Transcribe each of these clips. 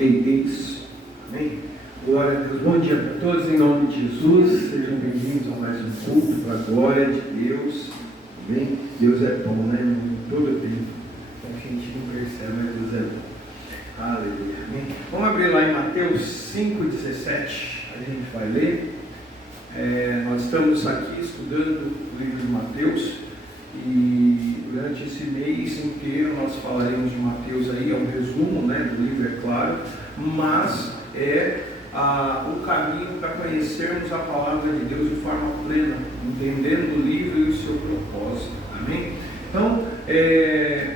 pegueis. Amém? Glória a Deus. Bom dia para todos, em nome de Jesus. Sejam bem-vindos a mais um culto para a glória de Deus. Amém? Deus é bom, né? Em todo tempo. Então a gente não percebe, mas Deus é bom. Aleluia. Amém? Vamos abrir lá em Mateus 5,17. A gente vai ler. Nós estamos aqui estudando o livro de Mateus. E durante esse mês inteiro nós falaremos de Mateus aí, é um resumo, né, do livro, é claro, mas o caminho para conhecermos a palavra de Deus de forma plena, entendendo o livro e o seu propósito. Amém? Então,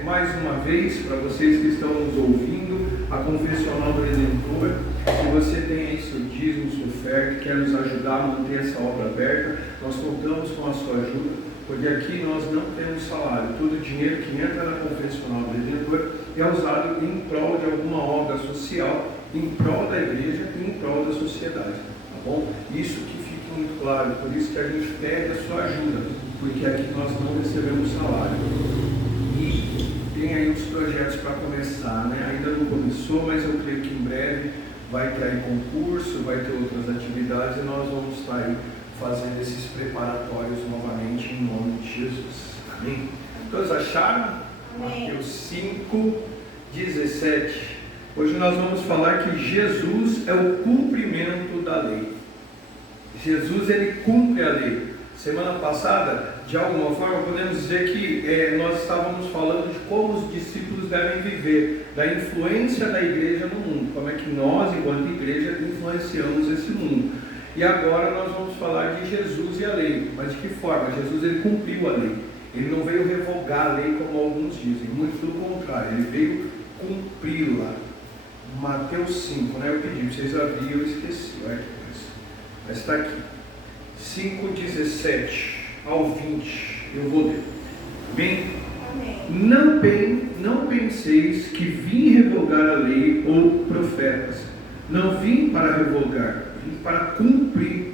mais uma vez, para vocês que estão nos ouvindo, a Confessional do Redentor, se você tem aí seu dízimo, sua oferta, quer nos ajudar a manter essa obra aberta, nós contamos com a sua ajuda. Porque aqui nós não temos salário, todo o dinheiro que entra na Confessional do Redentor é usado em prol de alguma obra social, em prol da igreja e em prol da sociedade, tá bom? Isso que fique muito claro, por isso que a gente pede a sua ajuda, porque aqui nós não recebemos salário. E tem aí uns projetos para começar, né? Ainda não começou, mas eu creio que em breve vai ter aí concurso, vai ter outras atividades e nós vamos estar aí fazendo esses preparatórios novamente em nome de Jesus. Amém? Todos acharam? Amém. Mateus 5:17. Hoje nós vamos falar que Jesus é o cumprimento da lei. Jesus, ele cumpre a lei. Semana passada, de alguma forma, podemos dizer que nós estávamos falando de como os discípulos devem viver, da influência da igreja no mundo, como é que nós, enquanto igreja, influenciamos esse mundo. E agora nós vamos falar de Jesus e a lei. Mas de que forma? Jesus, ele cumpriu a lei. Ele não veio revogar a lei como alguns dizem. Muito pelo contrário, ele veio cumpri-la. Mateus 5, né? Eu pedi, vocês abriram, eu esqueci. Olha que coisa. Mas está aqui. 5:17 ao 20. Eu vou ler. Bem, não penseis que vim revogar a lei ou profetas. Não vim para revogar, para cumprir,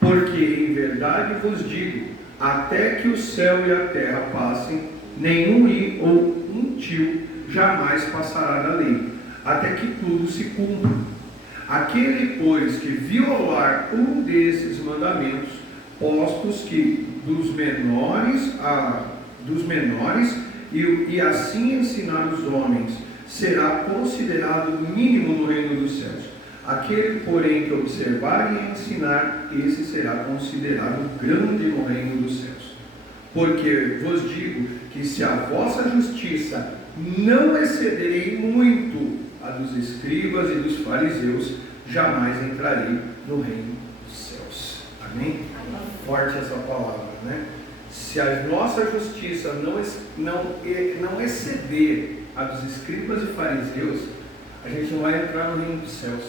porque em verdade vos digo, até que o céu e a terra passem, nenhum i ou um tio jamais passará da lei, até que tudo se cumpra. Aquele, pois, que violar um desses mandamentos, postos que dos menores e assim ensinar os homens, será considerado mínimo no reino dos céus. Aquele, porém, que observar e ensinar, esse será considerado grande no reino dos céus. Porque vos digo que se a vossa justiça não excederei muito a dos escribas e dos fariseus, jamais entrarei no reino dos céus. Amém? Forte essa palavra, né? Se a nossa justiça não exceder a dos escribas e fariseus, a gente não vai entrar no reino dos céus.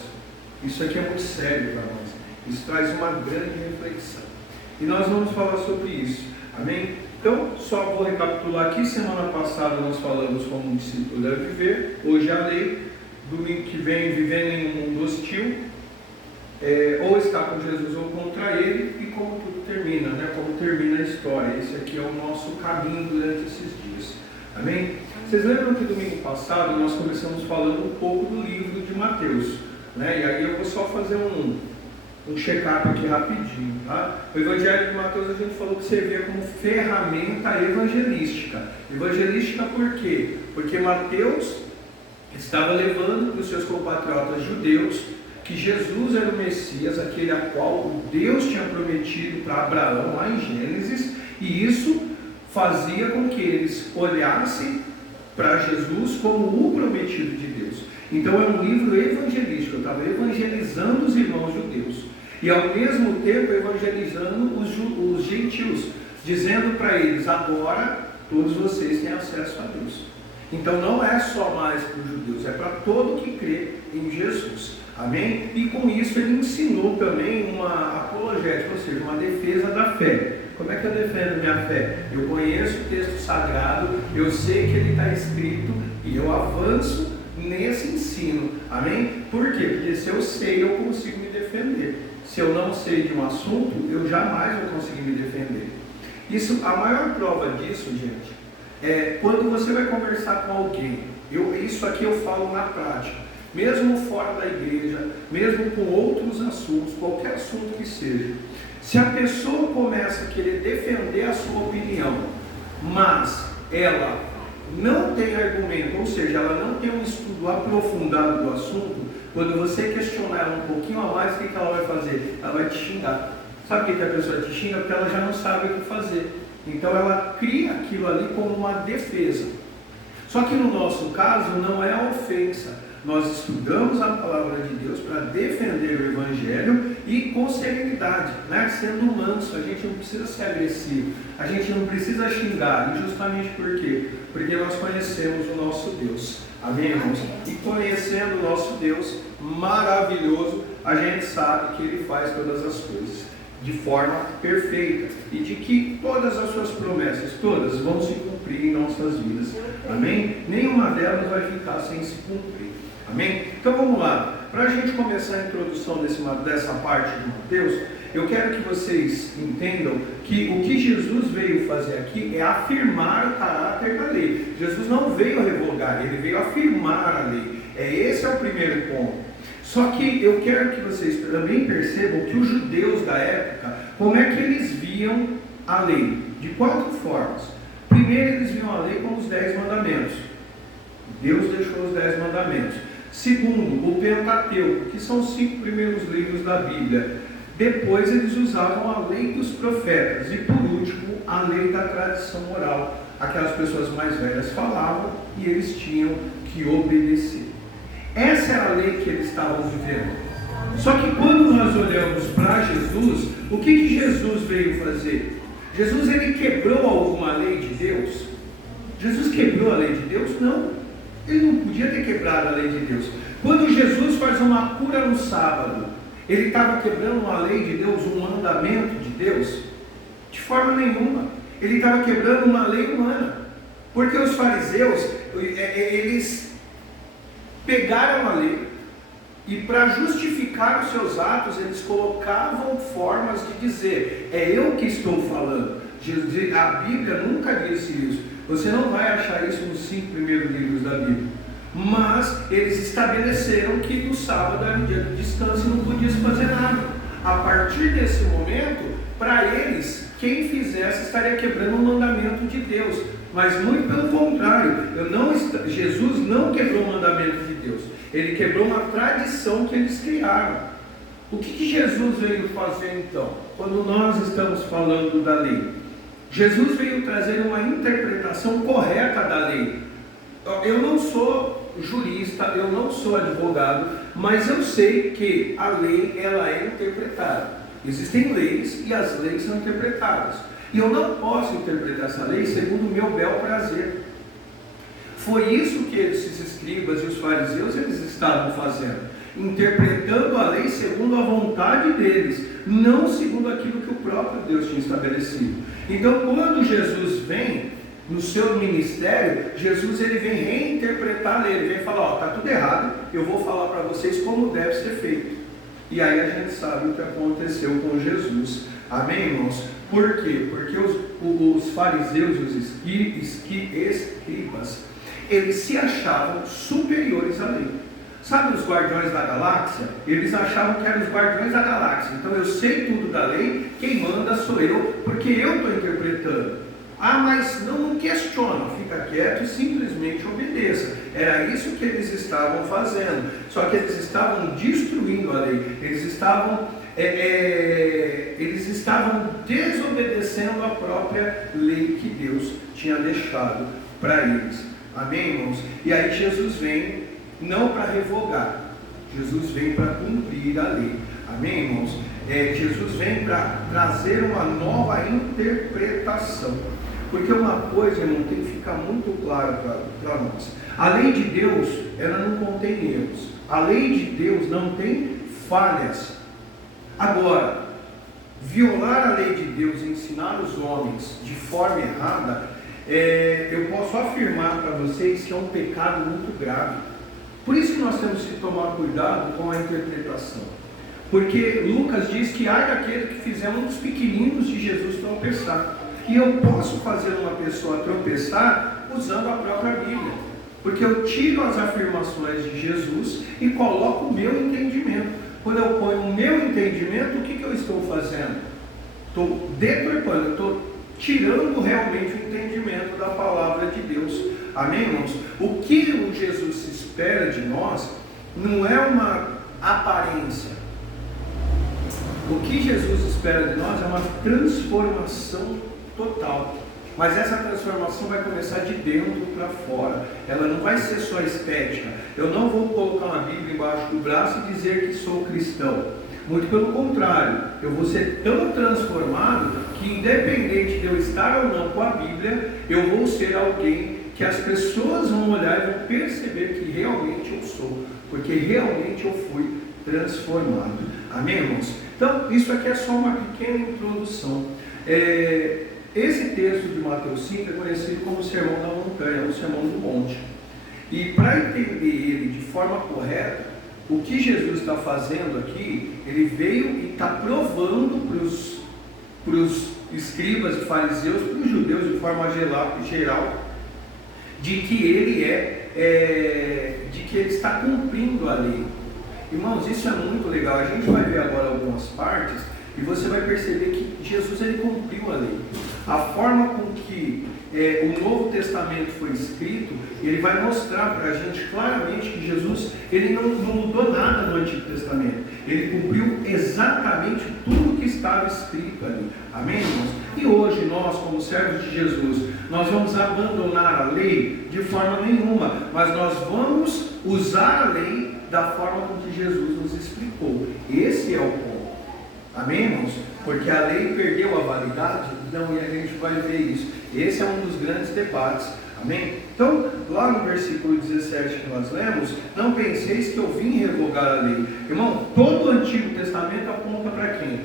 Isso aqui é muito sério para nós. Isso traz uma grande reflexão. E nós vamos falar sobre isso. Amém? Então, só vou recapitular aqui. Semana passada nós falamos como um discípulo deve viver. Hoje a lei. Domingo que vem, vivendo em um mundo hostil. Ou está com Jesus ou contra ele. E como tudo termina, né? Como termina a história. Esse aqui é o nosso caminho durante esses dias. Amém? Vocês lembram que domingo passado nós começamos falando um pouco do livro de Mateus, né? E aí eu vou só fazer um check-up aqui rapidinho, tá? O Evangelho de Mateus a gente falou que servia como ferramenta evangelística. Evangelística por quê? Porque Mateus estava levando para os seus compatriotas judeus que Jesus era o Messias, aquele a qual Deus tinha prometido para Abraão lá em Gênesis, e isso fazia com que eles olhassem para Jesus como o prometido de Deus. Então é um livro evangelístico. Eu estava evangelizando os irmãos judeus e ao mesmo tempo evangelizando os gentios, dizendo para eles: agora todos vocês têm acesso a Deus. Então não é só mais para os judeus, é para todo que crê em Jesus. Amém? E com isso ele ensinou também uma apologética, ou seja, uma defesa da fé. Como é que eu defendo minha fé? Eu conheço o texto sagrado, eu sei que ele está escrito e eu avanço nesse ensino. Amém? Por quê? Porque se eu sei, eu consigo me defender. Se eu não sei de um assunto, eu jamais vou conseguir me defender. Isso, a maior prova disso, gente, é quando você vai conversar com alguém. Isso aqui eu falo na prática. mesmo fora da igreja, mesmo com outros assuntos, qualquer assunto que seja, se a pessoa começa a querer defender a sua opinião, mas ela não tem argumento, ou seja, ela não tem um estudo aprofundado do assunto, quando você questionar ela um pouquinho a mais, o que ela vai fazer? Ela vai te xingar. Sabe por que a pessoa te xinga? Porque ela já não sabe o que fazer. Então ela cria aquilo ali como uma defesa. Só que no nosso caso não é ofensa. Nós estudamos a palavra de Deus para defender o Evangelho e com serenidade, né? Sendo manso. A gente não precisa ser agressivo, a gente não precisa xingar. E justamente por quê? Porque nós conhecemos o nosso Deus. Amém, irmãos? E conhecendo o nosso Deus maravilhoso, a gente sabe que Ele faz todas as coisas de forma perfeita e de que todas as suas promessas, todas vão se cumprir em nossas vidas. Amém? Nenhuma delas vai ficar sem se cumprir. Amém? Então vamos lá. Para a gente começar a introdução dessa parte de Mateus, eu quero que vocês entendam que o que Jesus veio fazer aqui é afirmar o caráter da lei. Jesus não veio revogar, Ele veio afirmar a lei. Esse é o primeiro ponto. Só que eu quero que vocês também percebam que os judeus da época, como é que eles viam a lei? De quatro formas. Primeiro, eles viam a lei como os 10 mandamentos. Deus deixou os 10 mandamentos. Segundo, o Pentateuco, que são os 5 primeiros livros da Bíblia. Depois eles usavam a lei dos profetas. E por último, a lei da tradição oral. Aquelas pessoas mais velhas falavam e eles tinham que obedecer. Essa era a lei que eles estavam vivendo. Só que quando nós olhamos para Jesus, o que Jesus veio fazer? Jesus, ele quebrou alguma lei de Deus? Jesus quebrou a lei de Deus? Não. Ele não podia ter quebrado a lei de Deus. Quando Jesus faz uma cura no sábado, ele estava quebrando uma lei de Deus, um mandamento de Deus? De forma nenhuma. Ele estava quebrando uma lei humana. Porque os fariseus, eles pegaram a lei e para justificar os seus atos, eles colocavam formas de dizer, é eu que estou falando. A Bíblia nunca disse isso. Você não vai achar isso nos 5 primeiros livros da Bíblia. Mas eles estabeleceram que no sábado era um dia de descanso e não podia se fazer nada. A partir desse momento, para eles, quem fizesse estaria quebrando o mandamento de Deus. Mas muito pelo contrário, Jesus não quebrou o mandamento de Deus. Ele quebrou uma tradição que eles criaram. O que Jesus veio fazer então, quando nós estamos falando da lei? Jesus veio trazer uma interpretação correta da lei. Eu não sou jurista, eu não sou advogado, mas eu sei que a lei, ela é interpretada. Existem leis e as leis são interpretadas. E eu não posso interpretar essa lei segundo o meu bel prazer. Foi isso que esses escribas e os fariseus eles estavam fazendo, interpretando a lei segundo a vontade deles, não segundo aquilo que o próprio Deus tinha estabelecido. Então, quando Jesus vem no seu ministério, Jesus ele vem reinterpretar a lei, ele vem falar, está tudo errado, eu vou falar para vocês como deve ser feito. E aí a gente sabe o que aconteceu com Jesus. Amém, irmãos? Por quê? Porque os fariseus e os escribas, eles se achavam superiores à lei. Sabe os guardiões da galáxia? Eles achavam que eram os guardiões da galáxia. Então eu sei tudo da lei, quem manda sou eu, porque eu estou interpretando. Ah, mas não questiona, fica quieto e simplesmente obedeça. Era isso que eles estavam fazendo. Só que eles estavam destruindo a lei. Eles estavam desobedecendo a própria lei que Deus tinha deixado para eles. Amém, irmãos? E aí Jesus vem não para revogar, Jesus vem para cumprir a lei. Amém, irmãos? Jesus vem para trazer uma nova interpretação. Porque uma coisa, irmão, tem que ficar muito clara para nós. A lei de Deus, ela não contém erros. A lei de Deus não tem falhas. Agora, violar a lei de Deus e ensinar os homens de forma errada, eu posso afirmar para vocês que é um pecado muito grave. Por isso que nós temos que tomar cuidado com a interpretação. Porque Lucas diz que ai daquele que fizer um dos pequeninos de Jesus tropeçar. E eu posso fazer uma pessoa tropeçar usando a própria Bíblia. Porque eu tiro as afirmações de Jesus e coloco o meu entendimento. Quando eu ponho o meu entendimento, o que eu estou fazendo? Estou deturpando, estou tirando realmente o entendimento da palavra de Deus. Amém, irmãos? O que o Jesus espera de nós não é uma aparência. O que Jesus espera de nós é uma transformação total. Mas essa transformação vai começar de dentro para fora. Ela não vai ser só estética. Eu não vou colocar uma Bíblia embaixo do braço e dizer que sou cristão. Muito pelo contrário. Eu vou ser tão transformado que, independente de eu estar ou não com a Bíblia, eu vou ser alguém que as pessoas vão olhar e vão perceber que realmente eu sou. Porque realmente eu fui transformado. Amém, irmãos? Então, isso aqui é só uma pequena introdução. Esse texto de Mateus 5 é conhecido como o Sermão da Montanha, o Sermão do Monte. E para entender ele de forma correta, o que Jesus está fazendo aqui, ele veio e está provando para os escribas e fariseus, para os judeus de forma geral, de que ele está cumprindo a lei. Irmãos, isso é muito legal. A gente vai ver agora algumas partes e você vai perceber que Jesus ele cumpriu a lei. A forma com que o Novo Testamento foi escrito, ele vai mostrar para a gente claramente que Jesus ele não mudou nada no Antigo Testamento. Ele cumpriu exatamente tudo que estava escrito ali. Amém, irmãos? E hoje nós, como servos de Jesus, nós vamos abandonar a lei de forma nenhuma, mas nós vamos usar a lei da forma com que Jesus nos explicou. Esse é o ponto. Amém, irmãos? Porque a lei perdeu a validade? Não, e a gente vai ver isso. Esse é um dos grandes debates. Amém? Então, lá no versículo 17 que nós lemos, não penseis que eu vim revogar a lei. Irmão, todo o Antigo Testamento aponta para quem?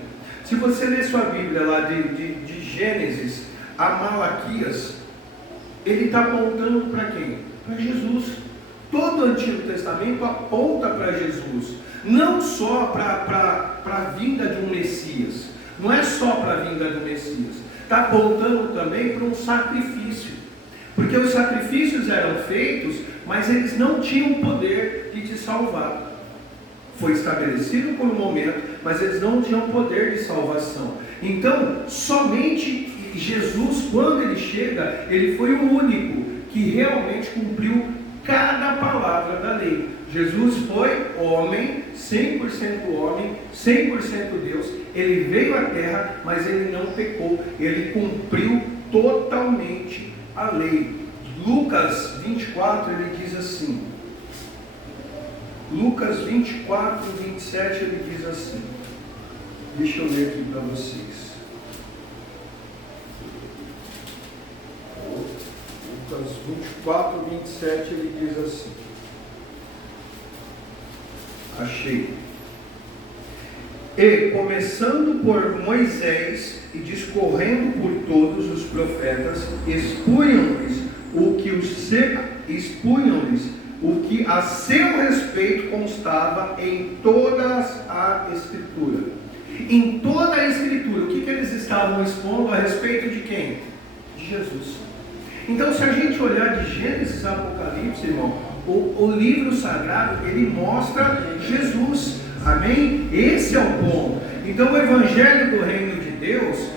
Se você ler sua Bíblia lá de Gênesis a Malaquias, ele está apontando para quem? Para Jesus. Todo o Antigo Testamento aponta para Jesus. Não só para a vinda de um Messias. Não é só para a vinda do Messias. Está apontando também para um sacrifício. Porque os sacrifícios eram feitos, mas eles não tinham poder de te salvar. Foi estabelecido por um momento, mas eles não tinham poder de salvação. Então, somente Jesus, quando ele chega, ele foi o único que realmente cumpriu cada palavra da lei. Jesus foi homem, 100% homem, 100% Deus. Ele veio à terra, mas ele não pecou. Ele cumpriu totalmente a lei. Lucas 24, ele diz assim. Lucas 24, 27, ele diz assim. Deixa eu ler aqui para vocês. Lucas 24, 27, ele diz assim. Achei. E, começando por Moisés e discorrendo por todos os profetas, expunham-lhes o que a seu respeito constava em toda a Escritura. Em toda a Escritura, o que eles estavam expondo a respeito de quem? De Jesus. Então, se a gente olhar de Gênesis a Apocalipse, irmão, o livro sagrado, ele mostra Jesus. Amém? Esse é o ponto. Então, o Evangelho do Reino de Deus,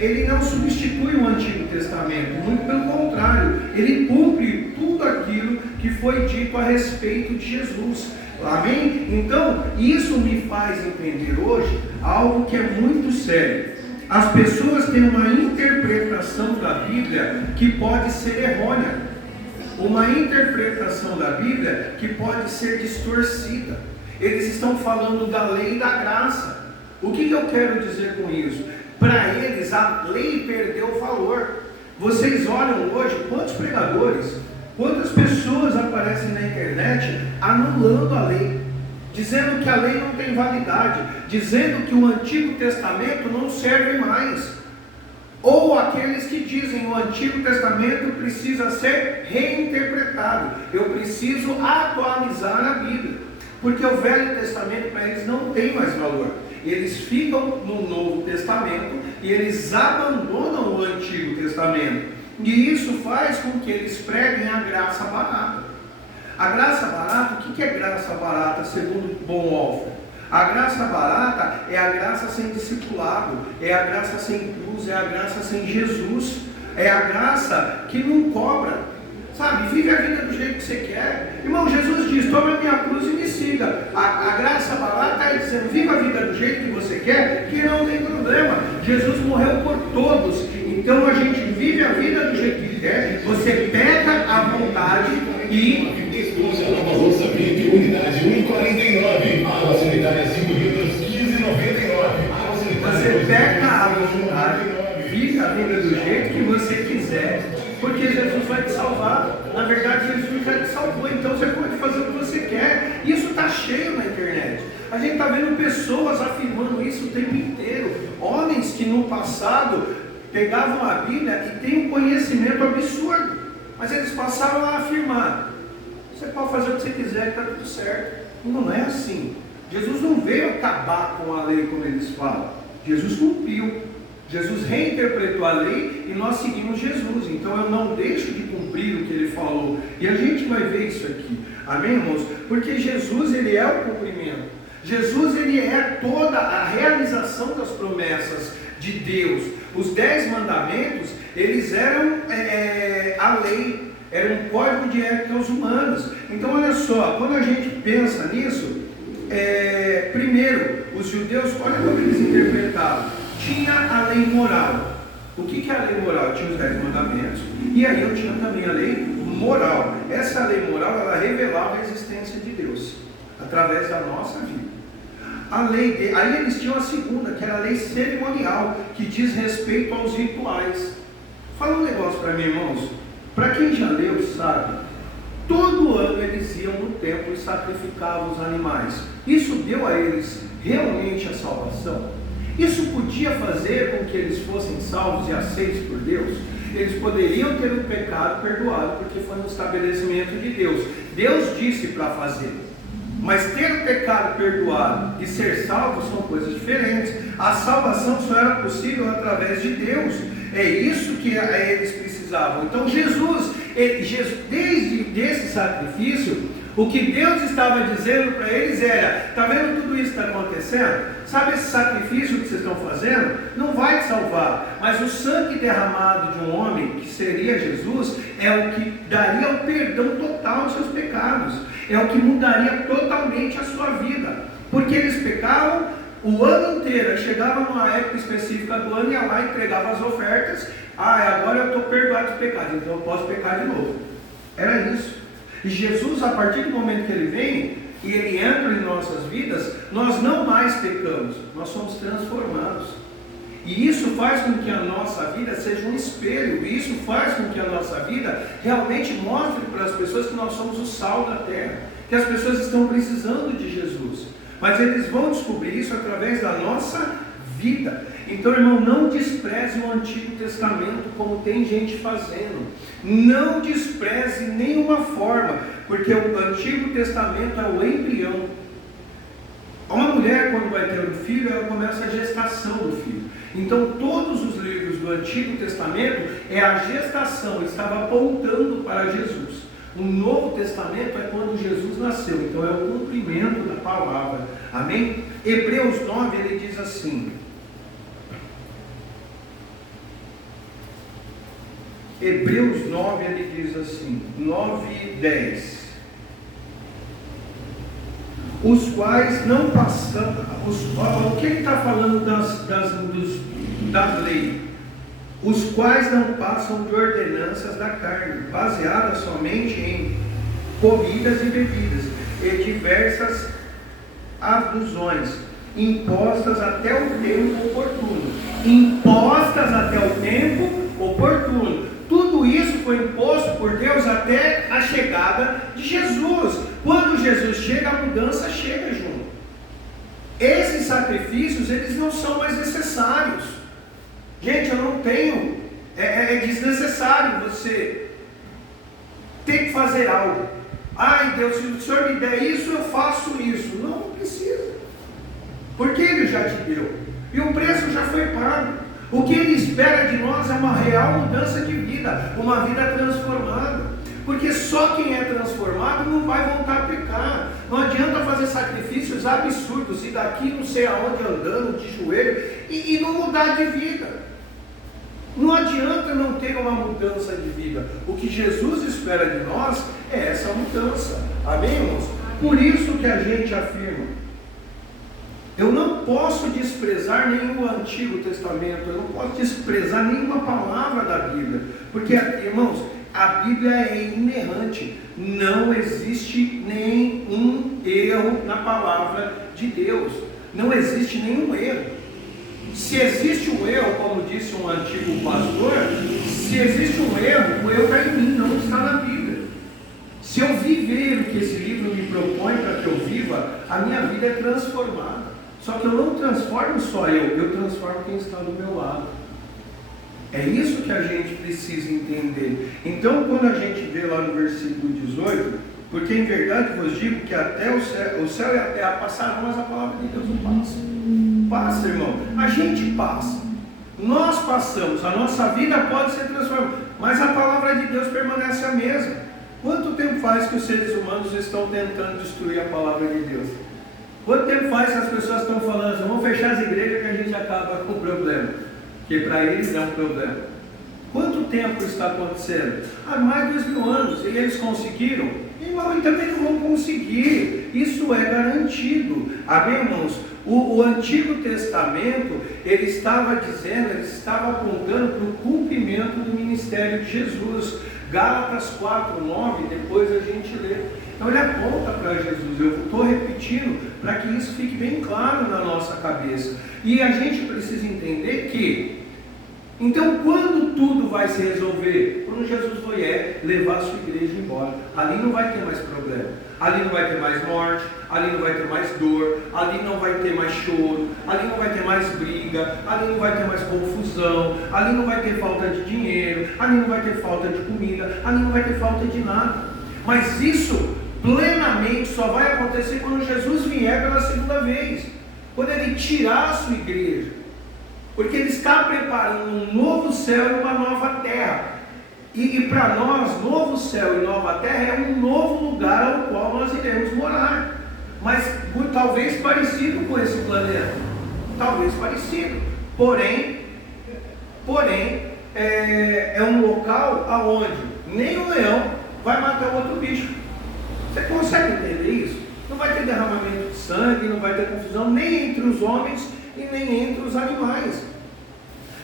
ele não substitui o Antigo Testamento. Muito pelo contrário, ele cumpre tudo aquilo que foi dito a respeito de Jesus. Amém? Então, isso me faz entender hoje algo que é muito sério. As pessoas têm uma interpretação da Bíblia que pode ser errônea. Uma interpretação da Bíblia que pode ser distorcida. Eles estão falando da lei e da graça. O que eu quero dizer com isso? Para eles a lei perdeu valor. Vocês olham hoje quantos pregadores, quantas pessoas aparecem na internet anulando a lei, dizendo que a lei não tem validade, dizendo que o Antigo Testamento não serve mais. Ou aqueles que dizem que o Antigo Testamento precisa ser reinterpretado. Eu preciso atualizar a Bíblia. Porque o Velho Testamento para eles não tem mais valor. Eles ficam no Novo Testamento e eles abandonam o Antigo Testamento. E isso faz com que eles preguem a graça barata. A graça barata, o que é graça barata segundo Bonhoeffer? A graça barata é a graça sem discipulado, é a graça sem cruz, é a graça sem Jesus, é a graça que não cobra, sabe? Vive a vida do jeito que você quer. Irmão, Jesus diz: toma a minha cruz e me siga. A graça barata é dizendo: viva a vida do jeito que você quer, que não tem problema. Jesus morreu por todos, então a gente vive a vida do jeito que quer. Você peca à vontade e... Esposa Nova Louça VIP, unidade 1,49. Água sanitária 5 litros, 15,99. Você peca à vontade, vive a vida do jeito que você quiser, porque Jesus vai te salvar. Na verdade, Jesus já te salvou, então você pode fazer o que você quer. Isso está cheio na internet. A gente está vendo pessoas afirmando isso o tempo inteiro. Homens que no passado pegavam a Bíblia e têm um conhecimento absurdo, mas eles passaram a afirmar: você pode fazer o que você quiser, que está tudo certo. Não é assim. Jesus não veio acabar com a lei, como eles falam. Jesus cumpriu. Jesus reinterpretou a lei e nós seguimos Jesus. Então eu não deixo de cumprir o que ele falou. E a gente vai ver isso aqui. Amém, irmãos? Porque Jesus, ele é o cumprimento. Jesus, ele é toda a realização das promessas de Deus. Os 10 mandamentos, eles eram a lei. Era um código de ética aos humanos. Então olha só, quando a gente pensa nisso, primeiro, os judeus, olha como eles interpretavam. Tinha a lei moral. O que é a lei moral? Tinha os 10 mandamentos, e aí eu tinha também a lei moral. Essa lei moral, ela revelava a existência de Deus, através da nossa vida. Aí eles tinham a segunda, que era a lei cerimonial, que diz respeito aos rituais. Fala um negócio para mim, irmãos. Para quem já leu, sabe, todo ano eles iam no templo e sacrificavam os animais. Isso deu a eles realmente a salvação? Isso podia fazer com que eles fossem salvos e aceitos por Deus? Eles poderiam ter o pecado perdoado, porque foi um estabelecimento de Deus. Deus disse para fazer. Mas ter o pecado perdoado e ser salvo são coisas diferentes. A salvação só era possível através de Deus. É isso que eles precisavam. Então Jesus, desde esse sacrifício, o que Deus estava dizendo para eles era: está vendo tudo isso que está acontecendo? Sabe esse sacrifício que vocês estão fazendo? Não vai te salvar, mas o sangue derramado de um homem, que seria Jesus, é o que daria o perdão total aos seus pecados, é o que mudaria totalmente a sua vida, porque eles pecavam o ano inteiro. Chegava numa época específica do ano, ia lá e entregava as ofertas. Agora eu estou perdoado dos pecados, então eu posso pecar de novo. Era isso. E Jesus, a partir do momento que ele vem e ele entra em nossas vidas, nós não mais pecamos, nós somos transformados. E isso faz com que a nossa vida seja um espelho, e isso faz com que a nossa vida realmente mostre para as pessoas que nós somos o sal da terra, que as pessoas estão precisando de Jesus. Mas eles vão descobrir isso através da nossa vida. Então, irmão, não despreze o Antigo Testamento como tem gente fazendo. Não despreze nenhuma forma, porque o Antigo Testamento é o embrião. Uma mulher, quando vai ter um filho, ela começa a gestação do filho. Então, todos os livros do Antigo Testamento é a gestação, estava apontando para Jesus. O Novo Testamento é quando Jesus nasceu, então é o cumprimento da palavra. Amém? Hebreus 9, ele diz assim. Hebreus 9, ele diz assim, 9 e 10. Os quais não passam, o que ele está falando das leis? Os quais não passam de ordenanças da carne, baseadas somente em comidas e bebidas, e diversas ablusões, impostas até o tempo oportuno. Impostas até o tempo oportuno. Tudo isso foi imposto por Deus até a chegada de Jesus. Quando Jesus chega, a mudança chega junto. Esses sacrifícios, eles não são mais necessários. Gente, eu não tenho, é desnecessário você ter que fazer algo. Ai Deus, se o Senhor me der isso, eu faço isso. Não precisa, porque Ele já te deu, e o preço já foi pago. O que Ele espera de nós é uma real mudança de vida. uma vida transformada. Porque só quem é transformado não vai voltar a pecar. Não adianta fazer sacrifícios absurdos, ir daqui não sei aonde andando de joelho e não mudar de vida. Não adianta não ter uma mudança de vida. O que Jesus espera de nós é essa mudança. Amém, irmãos? Por isso que a gente afirma: eu não posso desprezar nenhum Antigo Testamento, eu não posso desprezar nenhuma palavra da Bíblia. Porque, irmãos, a Bíblia é inerrante, não existe nenhum erro na palavra de Deus, não existe nenhum erro. Se existe um erro, como disse um antigo pastor, se existe um erro, o erro está em mim, não está na Bíblia. Se eu viver o que esse livro me propõe para que eu viva, a minha vida é transformada. Só que eu não transformo só eu transformo quem está do meu lado. É isso que a gente precisa entender. Então, quando a gente vê lá no versículo 18, porque em verdade vos digo que até o céu e a terra passarão, mas a palavra de Deus não passa. Passa, irmão. A gente passa. Nós passamos. A nossa vida pode ser transformada, mas a palavra de Deus permanece a mesma. Quanto tempo faz que os seres humanos estão tentando destruir a palavra de Deus? Quanto tempo faz que as pessoas estão falando assim, vamos fechar as igrejas que a gente acaba com o problema? Que para eles é um problema. Quanto tempo está acontecendo? Há mais de 2000 anos. E eles conseguiram? Irmão, e também não vão conseguir. Isso é garantido. Amém, irmãos? O Antigo Testamento, ele estava dizendo, ele estava apontando para o cumprimento do ministério de Jesus. Gálatas 4:9, depois a gente lê. Então ele aponta para Jesus. Eu estou repetindo para que isso fique bem claro na nossa cabeça. E a gente precisa entender que, então, quando tudo vai se resolver? Quando Jesus vier levar a sua igreja embora. Ali não vai ter mais problema. Ali não vai ter mais morte. Ali não vai ter mais dor. Ali não vai ter mais choro. Ali não vai ter mais briga. Ali não vai ter mais confusão. Ali não vai ter falta de dinheiro. Ali não vai ter falta de comida. Ali não vai ter falta de nada. Mas isso plenamente só vai acontecer quando Jesus vier pela segunda vez. Quando ele tirar a sua igreja. Porque ele está preparando um novo céu e uma nova terra. E para nós, novo céu e nova terra é um novo lugar ao qual nós iremos morar. Mas talvez parecido com esse planeta. Talvez parecido. Porém, é um local aonde nem o leão vai matar o outro bicho. Você consegue entender isso? Não vai ter derramamento de sangue, não vai ter confusão nem entre os homens e nem entre os animais.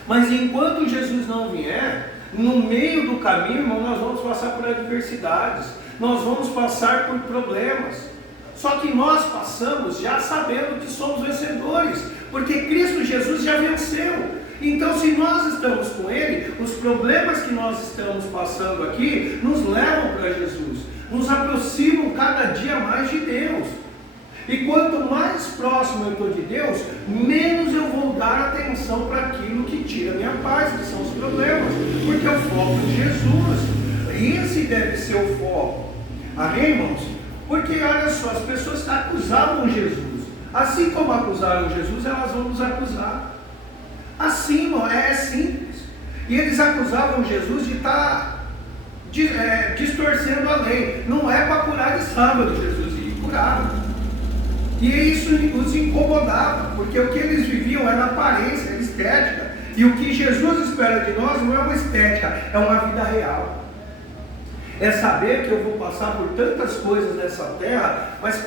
Mas enquanto Jesus não vier, no meio do caminho, irmão, nós vamos passar por adversidades, nós vamos passar por problemas. Só que nós passamos já sabendo que somos vencedores, porque Cristo Jesus já venceu. Então, se nós estamos com Ele, os problemas que nós estamos passando aqui nos levam para Jesus, nos aproximam cada dia mais de Deus. E quanto mais próximo eu estou de Deus, menos eu vou dar atenção para aquilo que tira a minha paz, que são os problemas, porque é o foco de Jesus. Esse deve ser o foco. Amém, irmãos? Porque olha só, as pessoas acusavam Jesus. Assim como acusaram Jesus, elas vão nos acusar. Assim, irmão, é simples. E eles acusavam Jesus de estar distorcendo a lei. Não é para curar de sábado, Jesus, e curava. E isso os incomodava, porque o que eles viviam era aparência, era estética. E o que Jesus espera de nós não é uma estética, é uma vida real. É saber que eu vou passar por tantas coisas nessa terra, mas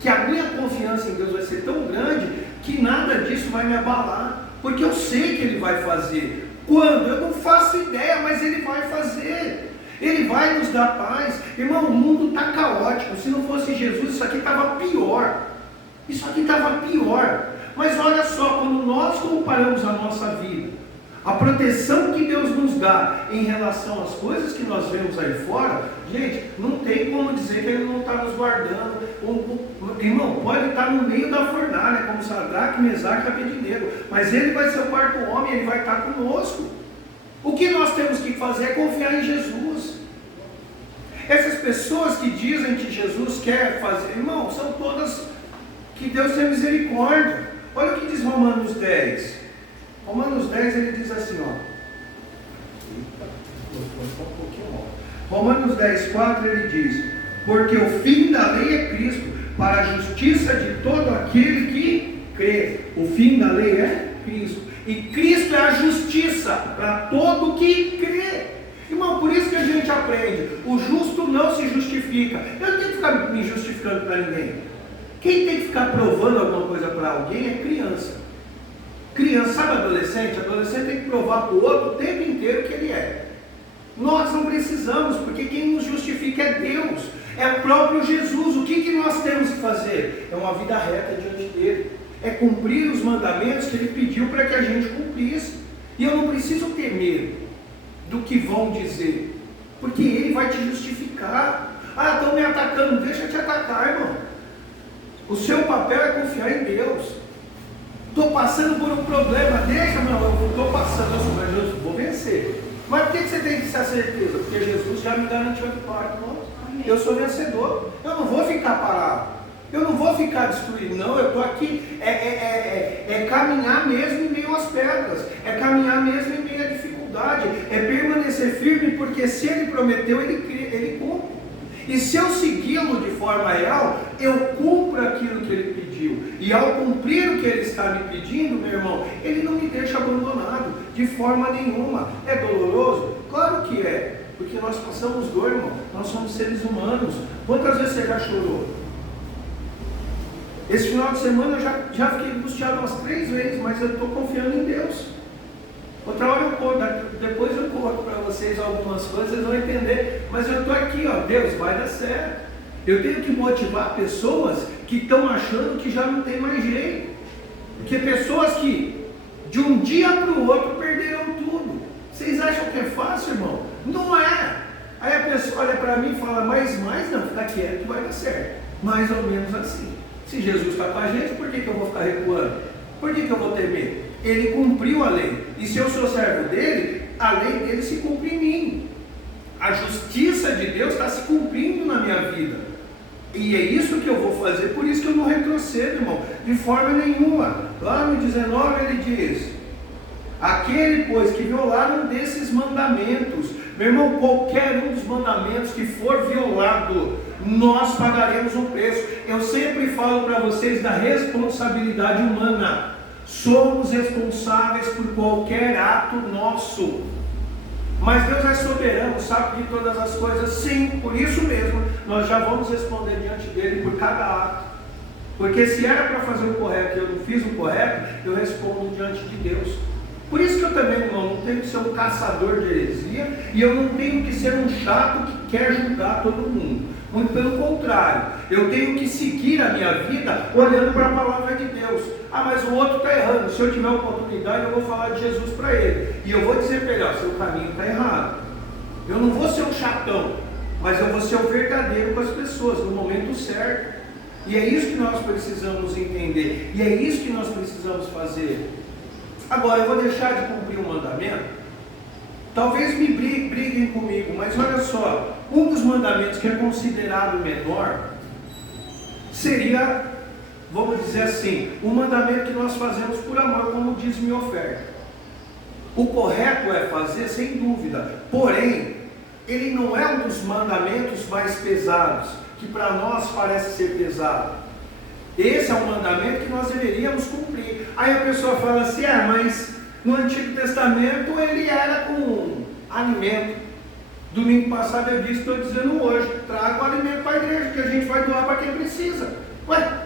que a minha confiança em Deus vai ser tão grande que nada disso vai me abalar. Porque eu sei que Ele vai fazer. Quando? Eu não faço ideia, mas Ele vai fazer. Ele vai nos dar paz. Irmão, o mundo está caótico. Se não fosse Jesus, isso aqui estava pior. Isso aqui estava pior. Mas olha só, quando nós comparamos a nossa vida, a proteção que Deus nos dá em relação às coisas que nós vemos aí fora, gente, não tem como dizer que Ele não está nos guardando. Irmão, pode estar no meio da fornalha, como Sadraque, Mesaque e Abednego, mas Ele vai ser o quarto homem, Ele vai estar conosco. O que nós temos que fazer é confiar em Jesus. Essas pessoas que dizem que Jesus quer fazer, irmão, são todas que Deus tem misericórdia. Olha o que diz Romanos 10. Romanos 10, ele diz assim, ó. um pouquinho alto. Romanos 10, 4, ele diz: porque o fim da lei é Cristo, para a justiça de todo aquele que crê. O fim da lei é Cristo. E Cristo é a justiça para todo que crê. Irmão, por isso que a gente aprende: o justo não se justifica. Eu não tenho que ficar me justificando para ninguém. Quem tem que ficar provando alguma coisa para alguém é criança. Criança, sabe adolescente? Adolescente tem que provar para o outro o tempo inteiro que ele é. Nós não precisamos, porque quem nos justifica é Deus, é o próprio Jesus. O que nós temos que fazer? É uma vida reta diante dele, é cumprir os mandamentos que ele pediu para que a gente cumprisse. E eu não preciso ter medo do que vão dizer, porque ele vai te justificar. Ah, estão me atacando, deixa eu te atacar, irmão. O seu papel é confiar em Deus. Estou passando por um problema, deixa, meu irmão, eu estou passando, mas eu vou vencer. Mas por que você tem que ter certeza? Porque Jesus já me garantiu a vitória. Eu sou vencedor. Eu não vou ficar parado. Eu não vou ficar destruído. Não, eu estou aqui. É caminhar mesmo em meio às pedras. É caminhar mesmo em meio à dificuldade. É permanecer firme, porque se ele prometeu, ele cumpre. E se eu segui-lo de forma real, eu cumpro aquilo que ele pediu. E ao cumprir o que ele está me pedindo, meu irmão, ele não me deixa abandonado de forma nenhuma. É doloroso? Claro que é, porque nós passamos dor, irmão. Nós somos seres humanos. Quantas vezes você já chorou? Esse final de semana eu já fiquei angustiado umas 3 vezes, mas eu estou confiando em Deus. Outra hora eu conto, depois eu conto para vocês algumas coisas, vocês vão entender. Mas eu estou aqui, ó, Deus, vai dar certo. Eu tenho que motivar pessoas que estão achando que já não tem mais jeito. Porque pessoas que de um dia para o outro perderam tudo. Vocês acham que é fácil, irmão? Não é. Aí a pessoa olha para mim e fala, mas não, fica quieto que vai dar certo. Mais ou menos assim. Se Jesus está com a gente, por que eu vou ficar recuando? Por que eu vou temer? Ele cumpriu a lei. E se eu sou servo dele, a lei dele se cumpre em mim. A justiça de Deus está se cumprindo na minha vida. E é isso que eu vou fazer, por isso que eu não retrocedo, irmão, de forma nenhuma. Lá no 19 ele diz: aquele, pois, que violar um desses mandamentos, meu irmão, qualquer um dos mandamentos que for violado, nós pagaremos um preço. Eu sempre falo para vocês da responsabilidade humana. Somos responsáveis por qualquer ato nosso. Mas Deus é soberano, sabe de todas as coisas. Sim, por isso mesmo, nós já vamos responder diante dele por cada ato. Porque se era para fazer o correto e eu não fiz o correto, eu respondo diante de Deus. Por isso que eu também, irmão, não tenho que ser um caçador de heresia, e eu não tenho que ser um chato que quer julgar todo mundo. Muito pelo contrário, eu tenho que seguir a minha vida olhando para a palavra de Deus. Ah, mas o outro está errando. Se eu tiver oportunidade, eu vou falar de Jesus para ele. E eu vou dizer para ele, ó, seu caminho está errado. Eu não vou ser um chatão, mas eu vou ser o verdadeiro com as pessoas, no momento certo. E é isso que nós precisamos entender. E é isso que nós precisamos fazer. Agora, eu vou deixar de cumprir um mandamento. Talvez me briguem comigo, mas olha só. Um dos mandamentos que é considerado menor seria, vamos dizer assim, um mandamento que nós fazemos por amor, como dízimo e oferta. O correto é fazer sem dúvida, porém, ele não é um dos mandamentos mais pesados, que para nós parece ser pesado. Esse é um mandamento que nós deveríamos cumprir. Aí a pessoa fala assim, mas no Antigo Testamento ele era com alimento. Domingo passado eu disse, estou dizendo hoje, traga o alimento para a igreja, que a gente vai doar para quem precisa. Ué,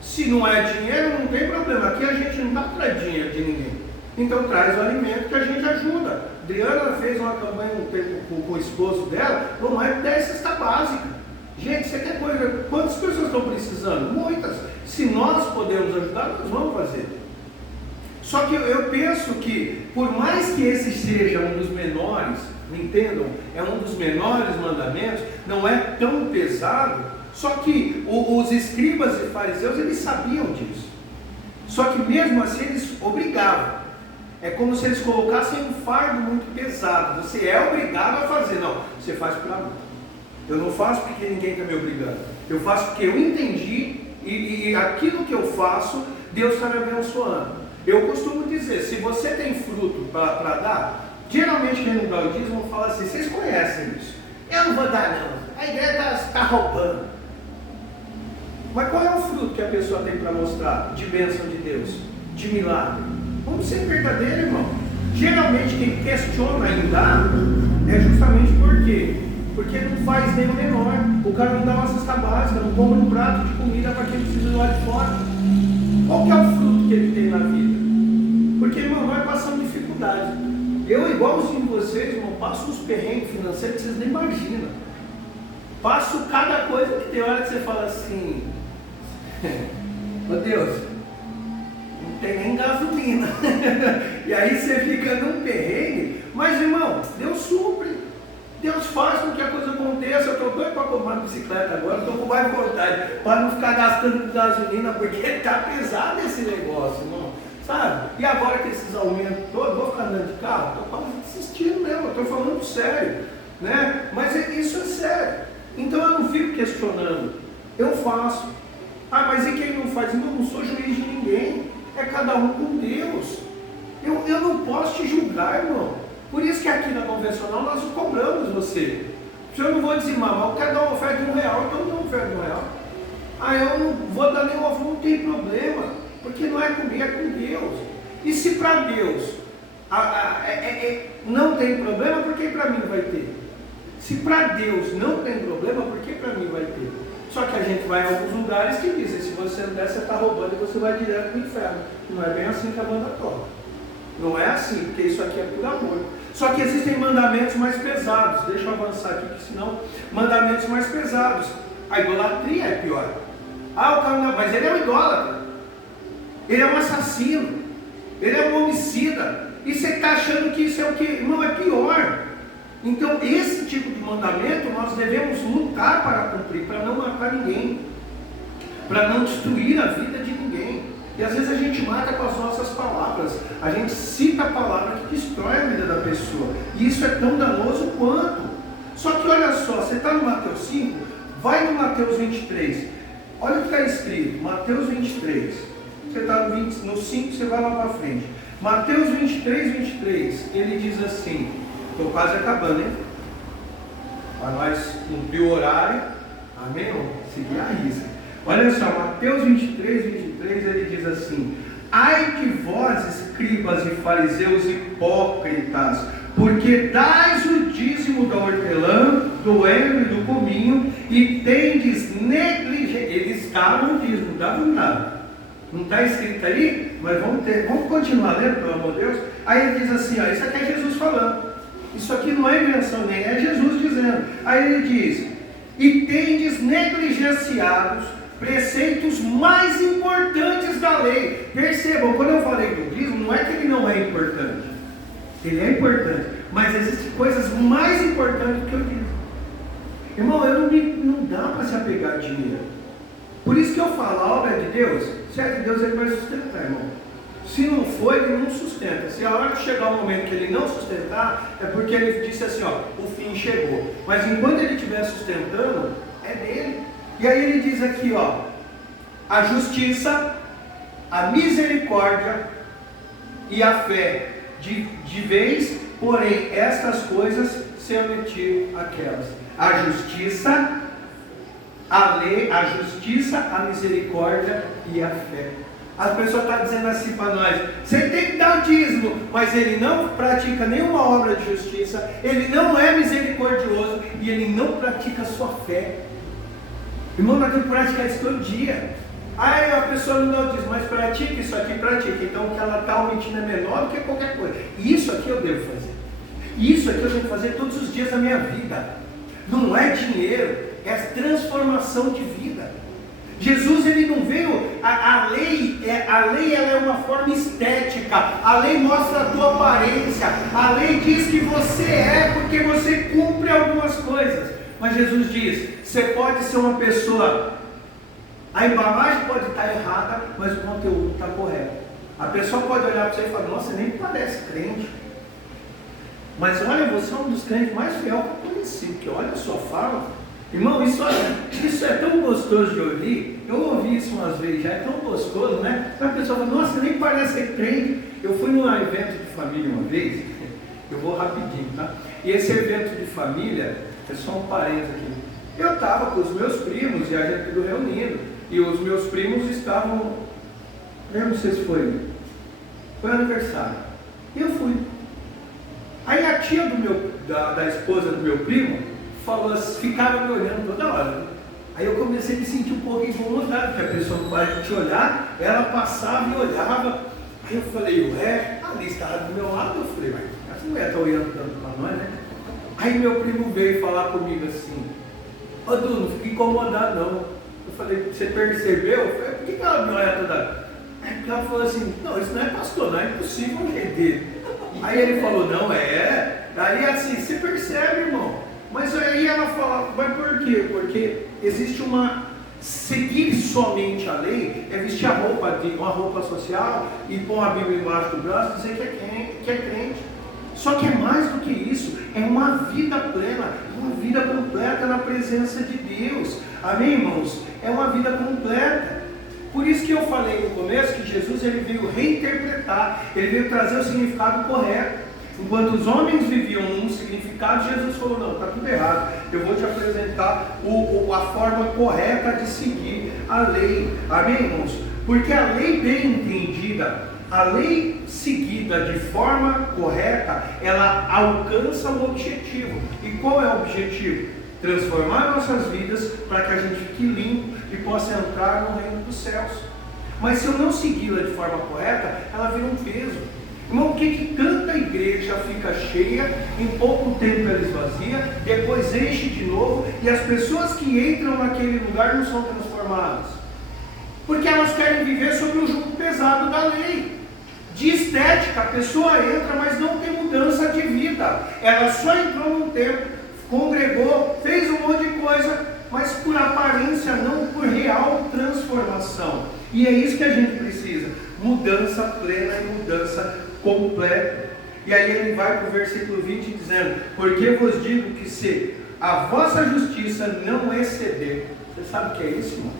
se não é dinheiro, não tem problema. Aqui a gente não está atrás de dinheiro de ninguém. Então traz o alimento que a gente ajuda. Adriana fez uma campanha um tempo com o esposo dela, por mais de 10 cestas básicas. Gente, você quer coisa? Quantas pessoas estão precisando? Muitas. Se nós podemos ajudar, nós vamos fazer. Só que eu penso que, por mais que esse seja um dos menores, me entendam, é um dos menores mandamentos, não é tão pesado, só que os escribas e fariseus, eles sabiam disso. Só que mesmo assim eles obrigavam. É como se eles colocassem um fardo muito pesado. Você é obrigado a fazer. Não, você faz por amor. Eu não faço porque ninguém está me obrigando. Eu faço porque eu entendi e aquilo que eu faço, Deus está me abençoando. Eu costumo dizer, se você tem fruto para dar, Geralmente quem não dá o dízimo fala assim, vocês conhecem isso. Eu não vou dar não, a igreja está roubando. Mas qual é o fruto que a pessoa tem para mostrar de bênção de Deus, de milagre? Vamos ser verdadeiros, irmão. Geralmente quem questiona em dar é justamente por quê? Porque não faz nem o menor. O cara não dá uma cesta básica, não compra um prato de comida para quem precisa do lado de fora. Qual que é o fruto que ele tem na vida? Porque, irmão, nós passamos dificuldade. Eu, igualzinho vocês, irmão, passo uns perrengues financeiros que vocês nem imaginam. Passo cada coisa que tem hora que você fala assim, ô Deus, não tem nem gasolina. E aí você fica num perrengue. Mas, irmão, Deus supre. Deus faz com que a coisa aconteça. Eu estou doido para comprar uma bicicleta agora, estou com mais vontade, para não ficar gastando gasolina, porque está pesado esse negócio, irmão. Sabe? E agora que esses aumentos todos, vou ficar andando de carro, estou quase desistindo mesmo, estou falando sério, né? Mas isso é sério. Então eu não fico questionando, eu faço. Ah, mas e quem não faz? Eu não sou juiz de ninguém, é cada um com Deus. Eu não posso te julgar, irmão. Por isso que aqui na convencional nós cobramos você. Se eu não vou dizimar, mas eu quero dar uma oferta de R$1, então eu dou uma oferta de R$1. Ah, eu não vou dar nenhuma oferta, não tem problema, porque não é comigo, é com Deus. E se para Deus não tem problema, por que para mim vai ter? Se para Deus não tem problema, por que para mim vai ter? Só que a gente vai em alguns lugares que dizem, se você não der, você está roubando e você vai direto para o inferno. Não é bem assim que a banda toca. Não é assim, porque isso aqui é por amor. Só que existem mandamentos mais pesados. Deixa eu avançar aqui, que senão... Mandamentos mais pesados. A idolatria é pior. Ah, o cara não... Mas ele é um idólatra. Ele é um assassino. Ele é um homicida. E você está achando que isso é o quê? Não, é pior. Então, esse tipo de mandamento nós devemos lutar para cumprir, para não matar ninguém, para não destruir a vida de ninguém. E às vezes a gente mata com as nossas palavras, a gente cita a palavra que destrói a vida da pessoa, e isso é tão danoso quanto. Só que olha só, você está no Mateus 5, vai no Mateus 23, olha o que está escrito, Mateus 23, você está no 5, você vai lá para frente. Mateus 23, 23, ele diz assim, estou quase acabando, hein? Para nós cumprir o horário, amém? Seguir a risca. Olha só, Mateus 23, 23, ele diz assim: ai de vós, escribas e fariseus hipócritas, porque dais o dízimo da hortelã, do erro e do cominho, e tendes negligência. Eles calam o dízimo, dá ou nada? Não está escrito aí? Mas vamos continuar lendo, pelo amor de Deus. Aí ele diz assim, ó, isso aqui é Jesus falando. Isso aqui não é invenção nem, é Jesus dizendo. Aí ele diz: e tendes negligenciados preceitos mais importantes da lei. Percebam, quando eu falei do dízimo, não é que ele não é importante. Ele é importante, mas existem coisas mais importantes do que o dízimo. Irmão, não dá para se apegar a dinheiro. Por isso que eu falo, a obra é de Deus, se é de Deus ele vai sustentar, irmão. Se não for, ele não sustenta. Se a hora que chegar o momento que ele não sustentar, é porque ele disse assim, ó, o fim chegou. Mas enquanto ele estiver sustentando, é dele. E aí ele diz aqui, ó, a justiça, a misericórdia e a fé de vez, porém estas coisas se omitir aquelas. A justiça, a lei, a justiça, a misericórdia e a fé. A pessoa está dizendo assim para nós, você tem que dar o dízimo, mas ele não pratica nenhuma obra de justiça, ele não é misericordioso e ele não pratica a sua fé. Irmão, nós temos que praticar isso todo dia. Aí a pessoa não dá o dízimo, mas pratica isso aqui, pratica. Então o que ela está omitindo é menor do que qualquer coisa. E isso aqui eu devo fazer. Isso aqui eu devo fazer todos os dias da minha vida. Não é dinheiro, é transformação de vida. Jesus, ele não veio, a lei ela é uma forma estética, a lei mostra a tua aparência, a lei diz que você é porque você cumpre algumas coisas, mas Jesus diz, você pode ser uma pessoa, a embalagem pode estar errada, mas o conteúdo está correto. A pessoa pode olhar para você e falar, nossa, nem parece crente, mas olha, você é um dos crentes mais fiel que eu conheci, porque olha a sua fala. Irmão, isso é tão gostoso de ouvir. Eu ouvi isso umas vezes, já é tão gostoso, né? A pessoa fala, nossa, nem parece ser crente. Eu fui num evento de família uma vez, Eu vou rapidinho, tá? E esse evento de família, é só um parênteses aqui. Eu estava com os meus primos e a gente tudo reunindo. E os meus primos estavam, eu não sei se foi aniversário. E eu fui. Aí a tia da esposa do meu primo falou assim, ficava me olhando toda hora. Aí eu comecei a me sentir um pouco incomodado, porque a pessoa não para de te olhar, ela passava e olhava. Aí eu falei, a Alice estava do meu lado, eu falei, mas essa mulher está olhando tanto para nós, né? Aí meu primo veio falar comigo assim, ô Du, não fica incomodado não. Eu falei, você percebeu? Eu falei, por que ela me olha toda? Aí ela falou assim, não, isso não é pastor, não é impossível o jeito dele. Aí ele falou, não é. Aí assim, você percebe, irmão. Mas aí ela fala, mas por quê? Porque existe seguir somente a lei é vestir uma roupa social e pôr a Bíblia embaixo do braço e dizer que é crente. Só que é mais do que isso, é uma vida plena, uma vida completa na presença de Deus. Amém, irmãos? É uma vida completa. Por isso que eu falei no começo que Jesus ele veio reinterpretar, ele veio trazer o significado correto. Enquanto os homens viviam num significado, Jesus falou, não, está tudo errado. Eu vou te apresentar a forma correta de seguir a lei. Amém, irmãos? Porque a lei bem entendida, a lei seguida de forma correta, ela alcança o objetivo. E qual é o objetivo? Transformar nossas vidas para que a gente fique limpo e possa entrar no reino dos céus. Mas se eu não segui-la de forma correta, ela vira um peso. Irmão, o que tanta igreja fica cheia, em pouco tempo ela esvazia, depois enche de novo, e as pessoas que entram naquele lugar não são transformadas? Porque elas querem viver sob o jugo pesado da lei. De estética, a pessoa entra, mas não tem mudança de vida. Ela só entrou num tempo, congregou, fez um monte de coisa, mas por aparência, não por real transformação. E é isso que a gente precisa, mudança plena e mudança completa. E aí ele vai para o versículo 20 dizendo, porque vos digo que se a vossa justiça não exceder, você sabe o que é isso, irmão?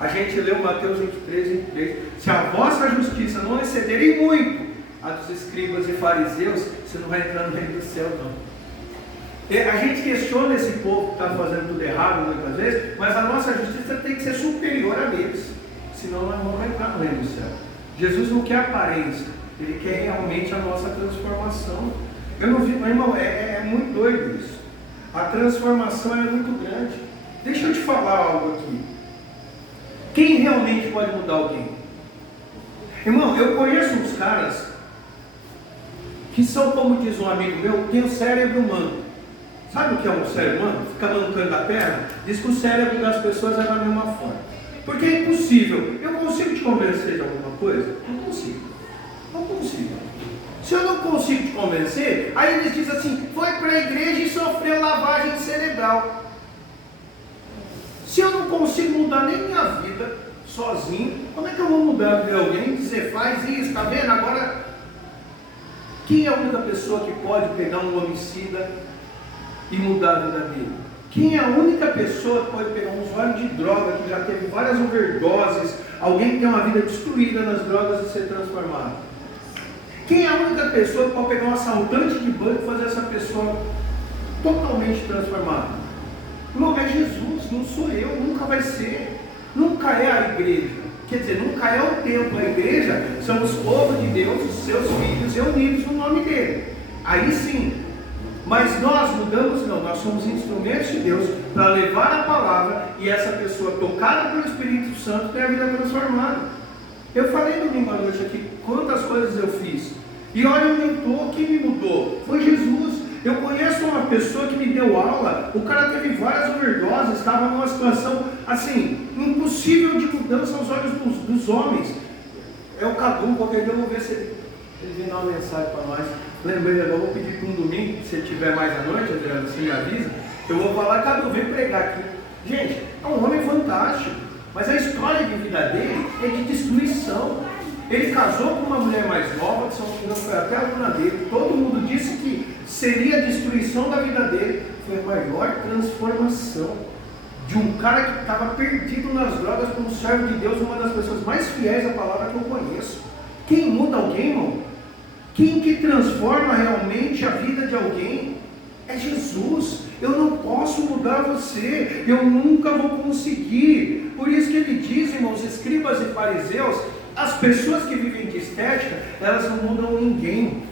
A gente leu Mateus 23, 23, se a vossa justiça não exceder em muito a dos escribas e fariseus, você não vai entrar no reino do céu, não. A gente questiona esse povo que está fazendo tudo errado muitas vezes, mas a nossa justiça tem que ser superior a deles, senão nós não vamos entrar no reino do céu. Jesus não quer aparência, ele quer realmente a nossa transformação. Eu não vi, mas irmão, é muito doido isso. A transformação é muito grande. Deixa eu te falar algo aqui. Quem realmente pode mudar alguém? Irmão, eu conheço uns caras que são, como diz um amigo meu, tem o cérebro humano. Sabe o que é um cérebro humano? Fica mancando a perna. Diz que o cérebro das pessoas é da mesma forma. Porque é impossível. Eu consigo te convencer de alguma coisa? Não consigo. Não consigo. Se eu não consigo te convencer, aí eles dizem assim, foi para a igreja e sofreu lavagem cerebral. Se eu não consigo mudar nem minha vida sozinho, como é que eu vou mudar a vida de alguém? Dizer, faz isso, está vendo? Agora, quem é a única pessoa que pode pegar um homicida e mudar a vida dele? Quem é a única pessoa que pode pegar um usuário de droga que já teve várias overdoses, alguém que tem uma vida destruída nas drogas e ser transformado? Quem é a única pessoa que pode pegar um assaltante de banco e fazer essa pessoa totalmente transformada? Irmão, é Jesus, não sou eu, nunca vai ser. Nunca é a igreja. Quer dizer, nunca é o templo. A igreja são os povos de Deus, os seus filhos reunidos no nome dele. Aí sim. Mas nós mudamos, não, nós somos instrumentos de Deus para levar a palavra e essa pessoa tocada pelo Espírito Santo tem a vida transformada. Eu falei domingo à noite aqui quantas coisas eu fiz. E olha onde eu estou, quem me mudou? Foi Jesus. Eu conheço uma pessoa que me deu aula, o cara teve várias overdoses, estava numa situação assim, impossível de mudança aos olhos dos homens. É o Cadu, qualquer dia eu vou ver se ele vem dar uma mensagem para nós. Lembrei, eu vou pedir para um domingo, se tiver mais à noite, Adriano, você me avisa, eu vou falar, Cadu, vem pregar aqui. Gente, é um homem fantástico, mas a história de vida dele é de destruição. Ele casou com uma mulher mais nova, que não foi até a aluna dele, todo mundo disse que seria a destruição da vida dele. Foi a maior transformação de um cara que estava perdido nas drogas como servo de Deus, uma das pessoas mais fiéis à palavra que eu conheço. Quem muda alguém, irmão? Quem que transforma realmente a vida de alguém é Jesus. Eu não posso mudar você, eu nunca vou conseguir. Por isso que ele diz, irmãos, escribas e fariseus, as pessoas que vivem de estética, elas não mudam ninguém.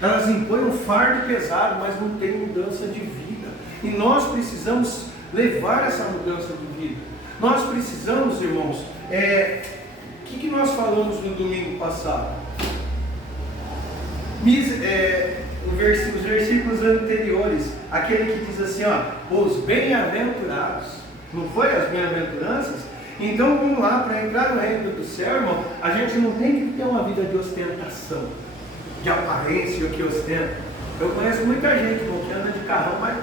Elas impõem um fardo pesado, mas não tem mudança de vida. E nós precisamos levar essa mudança de vida. Nós precisamos, irmãos, o que nós falamos no domingo passado? Os versículos anteriores, aquele que diz assim, os bem-aventurados, não foi as bem-aventuranças? Então vamos lá, para entrar no reino do céu, irmão, a gente não tem que ter uma vida de ostentação, de aparência, que ostenta. Eu conheço muita gente, irmão, que anda de carrão, mas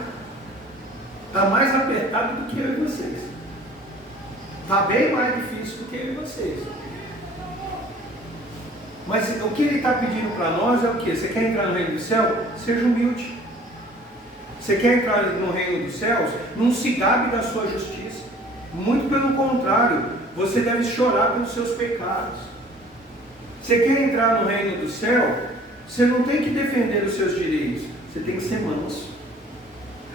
está mais apertado do que eu e vocês. Está bem mais difícil do que eu e vocês. Mas o que ele está pedindo para nós é o quê? Você quer entrar no reino do céu? Seja humilde. Você quer entrar no reino dos céus? Não se gabe da sua justiça. Muito pelo contrário, você deve chorar pelos seus pecados. Você quer entrar no reino do céu? Você não tem que defender os seus direitos. Você tem que ser manso.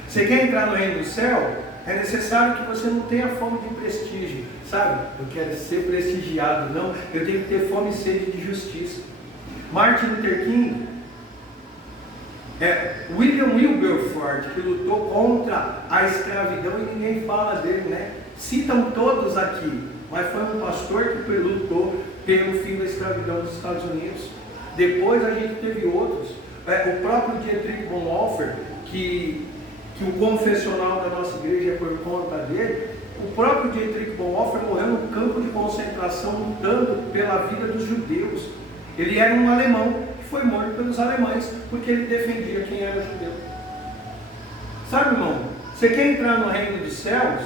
Você quer entrar no reino do céu? É necessário que você não tenha fome de prestígio, sabe? Eu quero ser prestigiado, não. Eu tenho que ter fome e sede de justiça. Martin Luther King, William Wilberforce, que lutou contra a escravidão e ninguém fala dele, né? Citam todos aqui, mas foi um pastor que lutou pelo fim da escravidão dos Estados Unidos. Depois a gente teve outros. O próprio Dietrich Bonhoeffer, que o confessional da nossa igreja é por conta dele. O próprio Dietrich Bonhoeffer morreu no campo de concentração lutando pela vida dos judeus. Ele era um alemão que foi morto pelos alemães porque ele defendia quem era judeu. Sabe, irmão, você quer entrar no reino dos céus?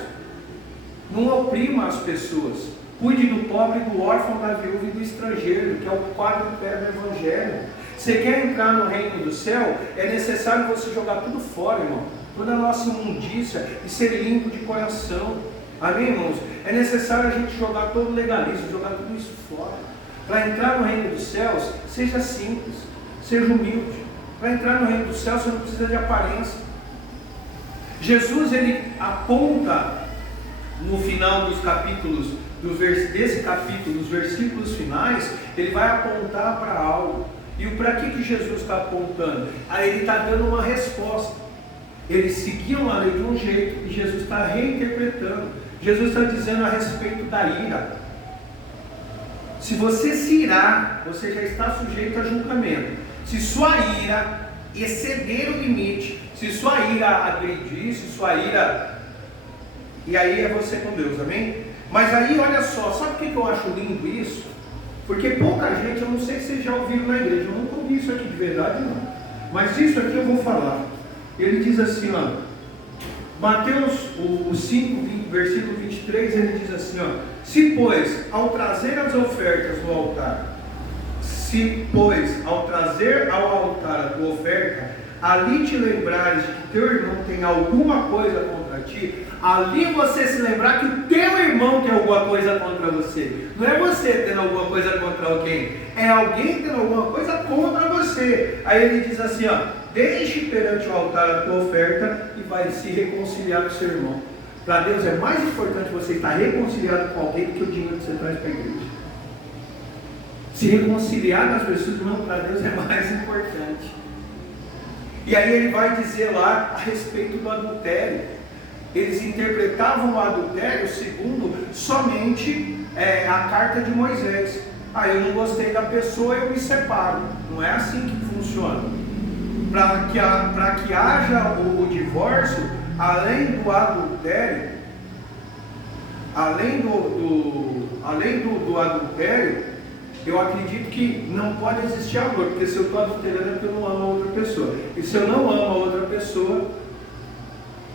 Não oprima as pessoas. Cuide do pobre, do órfão, da viúva e do estrangeiro, que é o quadripé do evangelho. Você quer entrar no reino do céu? É necessário você jogar tudo fora, irmão. Toda a nossa imundícia e ser limpo de coração. Amém, irmãos? É necessário a gente jogar todo o legalismo, jogar tudo isso fora. Para entrar no reino dos céus, seja simples, seja humilde. Para entrar no reino dos céus, você não precisa de aparência. Jesus, ele aponta no final dos capítulos, desse capítulo, dos versículos finais, ele vai apontar para algo. E para que Jesus está apontando? Aí ele está dando uma resposta. Eles seguiam a lei de um jeito e Jesus está reinterpretando. Jesus está dizendo a respeito da ira. Se você se irar, você já está sujeito a julgamento. Se sua ira exceder o limite, se sua ira agredir, se sua ira... E aí é você com Deus, amém? Mas aí, olha só, sabe o que eu acho lindo isso? Porque pouca gente, eu não sei se vocês já ouviram na igreja, eu nunca ouvi isso aqui de verdade, não. Mas isso aqui eu vou falar. Ele diz assim, Mateus o 5, versículo 23, ele diz assim, se pois ao trazer as ofertas no altar, ao trazer ao altar a tua oferta, ali te lembrares de que teu irmão tem alguma coisa contra ti, ali você se lembrar que o teu irmão tem alguma coisa contra você. Não é você tendo alguma coisa contra alguém, é alguém tendo alguma coisa contra você. Aí ele diz assim, deixe perante o altar a tua oferta e vai se reconciliar com o seu irmão. Para Deus é mais importante você estar reconciliado com alguém do que o dinheiro que você traz para a igreja. Se reconciliar com as pessoas, irmão, para Deus é mais importante. E aí ele vai dizer lá a respeito do adultério. Eles interpretavam o adultério segundo somente a carta de Moisés. Eu não gostei da pessoa, eu me separo. Não é assim que funciona. Para que haja o divórcio, além do adultério, além do adultério, eu acredito que não pode existir amor, porque se eu estou adulterando é porque eu não amo a outra pessoa. E se eu não amo a outra pessoa,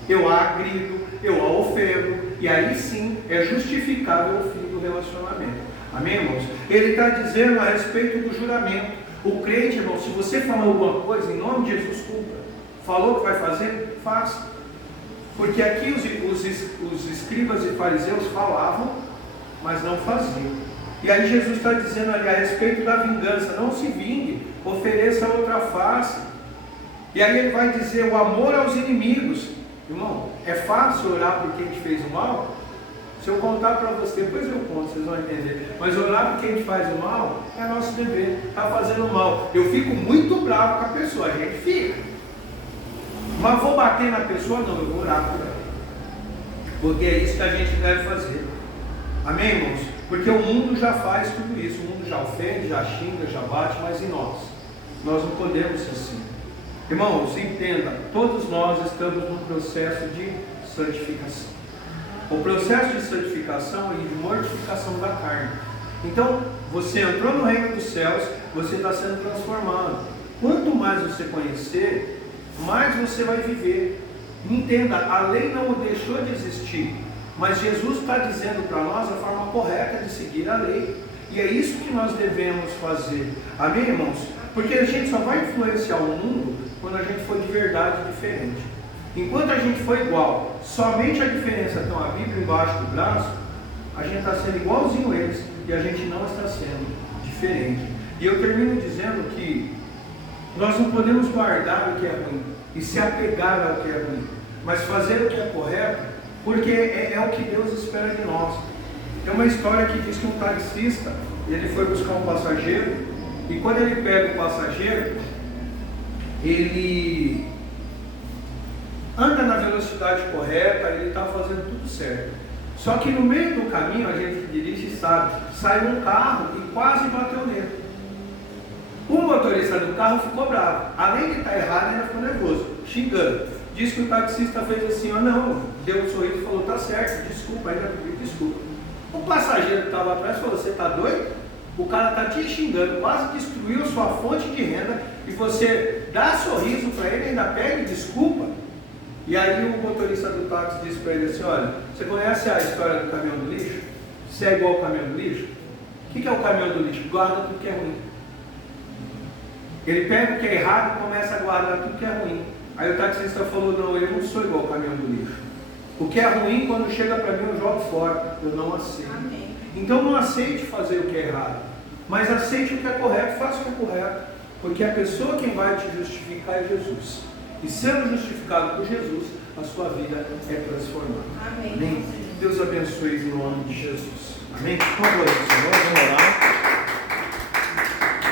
eu a agrido, eu a ofendo, e aí sim é justificável o fim do relacionamento. Amém, irmãos? Ele está dizendo a respeito do juramento. O crente, irmão, se você falar alguma coisa, em nome de Jesus, cumpra. Falou que vai fazer? Faça. Porque aqui os escribas e fariseus falavam, mas não faziam. E aí Jesus está dizendo ali a respeito da vingança: não se vingue, ofereça outra face. E aí ele vai dizer o amor aos inimigos. Irmão, é fácil orar por quem te fez o mal? Se eu contar para você, depois eu conto, vocês vão entender. Mas orar por quem te faz o mal é nosso dever. Está fazendo mal. Eu fico muito bravo com a pessoa, a gente fica. Mas vou bater na pessoa? Não, eu vou orar por ela. Porque é isso que a gente deve fazer. Amém, irmãos? Porque o mundo já faz tudo isso. O mundo já ofende, já xinga, já bate, mas e nós? Nós não podemos ser assim. Irmãos, entenda, todos nós estamos num processo de santificação. O processo de santificação e de mortificação da carne. Então, você entrou no reino dos céus, você está sendo transformado. Quanto mais você conhecer, mais você vai viver. Entenda, a lei não deixou de existir, mas Jesus está dizendo para nós a forma correta de seguir a lei. E é isso que nós devemos fazer. Amém, irmãos? Porque a gente só vai influenciar o mundo quando a gente for de verdade diferente. Enquanto a gente for igual, somente a diferença está a Bíblia embaixo do braço, a gente está sendo igualzinho eles e a gente não está sendo diferente. E eu termino dizendo que nós não podemos guardar o que é ruim e se apegar ao que é ruim, mas fazer o que é correto, porque é o que Deus espera de nós. Tem uma história que diz que um taxista, ele foi buscar um passageiro, e quando ele pega o passageiro, ele anda na velocidade correta, ele está fazendo tudo certo. Só que no meio do caminho, a gente que dirige sabe, saiu um carro e quase bateu nele. O motorista do carro ficou bravo. Além de estar errado, ainda ficou nervoso, xingando. Diz que o taxista fez assim: ó, não, deu um sorriso e falou: tá certo, desculpa, ainda pediu desculpa. O passageiro que estava atrás falou: você está doido? O cara está te xingando, quase destruiu sua fonte de renda, e você dá sorriso para ele, ainda pede desculpa. E aí o motorista do táxi disse para ele assim: olha, você conhece a história do caminhão do lixo? Você é igual ao caminhão do lixo? O que é o caminhão do lixo? Guarda tudo que é ruim. Ele pega o que é errado e começa a guardar tudo que é ruim. Aí o taxista falou: não, eu não sou igual ao caminhão do lixo. O que é ruim, quando chega para mim, eu jogo fora. Eu não aceito. Amém. Então não aceite fazer o que é errado, mas aceite o que é correto, faça o que é correto. Porque a pessoa quem vai te justificar é Jesus. E sendo justificado por Jesus, a sua vida é transformada. Amém. Amém. Deus abençoe em nome de Jesus. Amém. Por favor, Senhor, vamos orar.